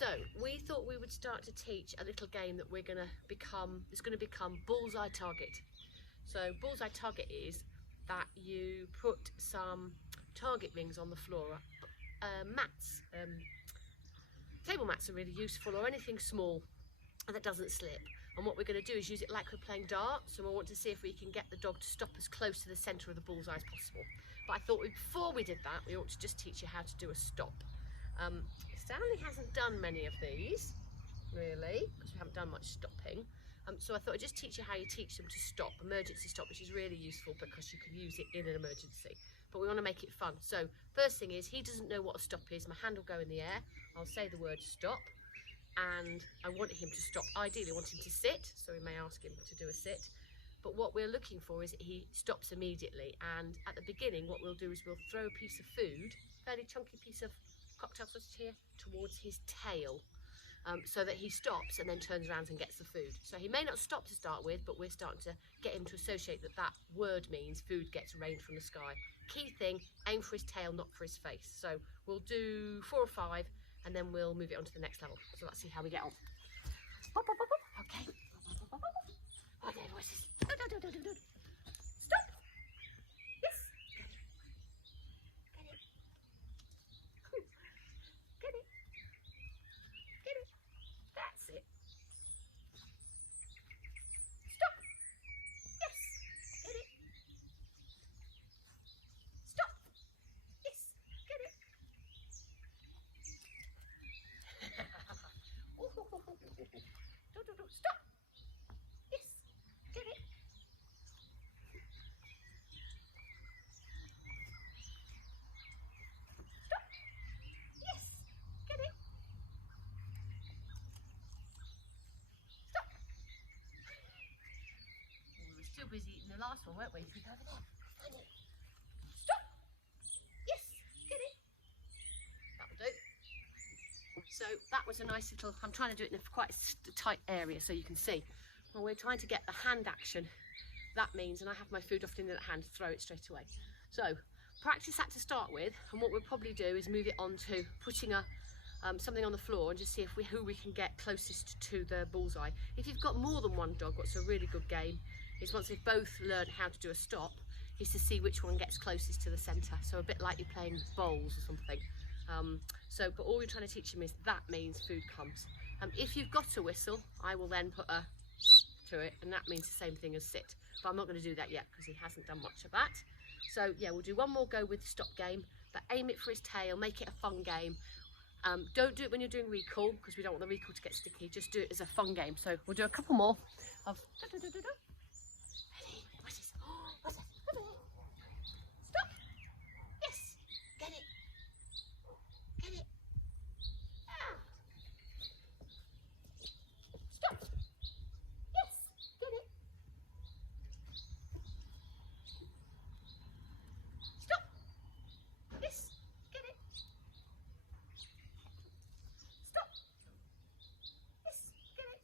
So we thought we would start to teach a little game that it's going to become bullseye target. So bullseye target is that you put some target rings on the floor, mats, table mats are really useful, or anything small that doesn't slip. And what we're going to do is use it like we're playing darts, and we want to see if we can get the dog to stop as close to the centre of the bullseye as possible. But I thought before we did that, we ought to just teach you how to do a stop. Stanley hasn't done many of these, really, because we haven't done much stopping. So I thought I'd just teach you how you teach them to stop, emergency stop, which is really useful because you can use it in an emergency. But we want to make it fun. So first thing is, he doesn't know what a stop is. My hand will go in the air. I'll say the word stop. And I want him to stop. Ideally, I want him to sit, so we may ask him to do a sit. But what we're looking for is he stops immediately. And at the beginning, what we'll do is we'll throw a piece of food, fairly chunky piece of cocktail sausage here, towards his tail, so that he stops and then turns around and gets the food. So he may not stop to start with, but we're starting to get him to associate that word means food gets rained from the sky. Key thing, aim for his tail, not for his face. So we'll do 4 or 5, and then we'll move it on to the next level. So let's see how we get on. Okay. Okay, voices. Stop. Yes. Get it. Get it. Get it. That's it. Stop. Yes. Get it. Stop. Yes. Get it. Stop. Yes. Get it. Stop. Yes. Get it. Stop. We were still busy eating the last one, weren't we? Over there. Find it. Stop. Yes. Get it. That'll do. So that was a nice little, I'm trying to do it in a quite tight area so you can see. Well, we're trying to get the hand action. That means, and I have my food often in that hand, throw it straight away. So practice that to start with, and what we'll probably do is move it on to putting something on the floor and just see who we can get closest to the bullseye. If you've got more than one dog, what's a really good game is once they've both learned how to do a stop, is to see which one gets closest to the centre. So a bit like you're playing bowls or something. But all we're trying to teach him is that means food comes. If you've got a whistle, I will then put a to it, and that means the same thing as sit. But I'm not going to do that yet because he hasn't done much of that. So yeah, we'll do one more go with the stop game, but aim it for his tail, make it a fun game. Don't do it when you're doing recall because we don't want the recall to get sticky. Just do it as a fun game. So we'll do a couple more of. Ready? What's this? What's that? Stop. Yes. Get it. Get it. Ah. Stop. Yes. Get it. Stop. Yes. Get it. Stop. Yes. Get it.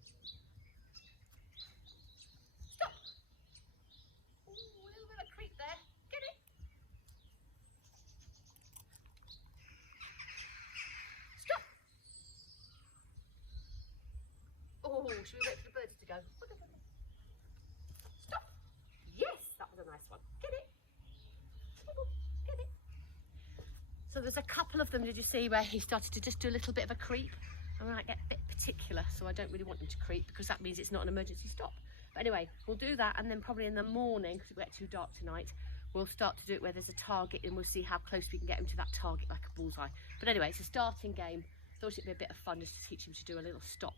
Stop. Ooh, a little bit of creep there. Get it. Stop. Oh, should we wait for the birds to go? Stop. Yes, that was a nice one. Get it. Get it. So there's a couple of them, did you see, where he started to just do a little bit of a creep? I might get a bit particular, so I don't really want him to creep because that means it's not an emergency stop. But anyway, we'll do that, and then probably in the morning, because it will get too dark tonight, we'll start to do it where there's a target and we'll see how close we can get him to that target like a bullseye. But anyway, it's a starting game. Thought it'd be a bit of fun just to teach him to do a little stop.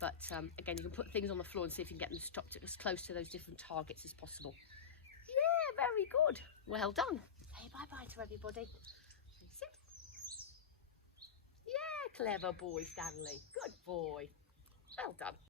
But again, you can put things on the floor and see if you can get them stopped as close to those different targets as possible. Yeah, very good. Well done. Say bye-bye to everybody. Sit. Yeah, clever boy, Stanley. Good boy. Well done.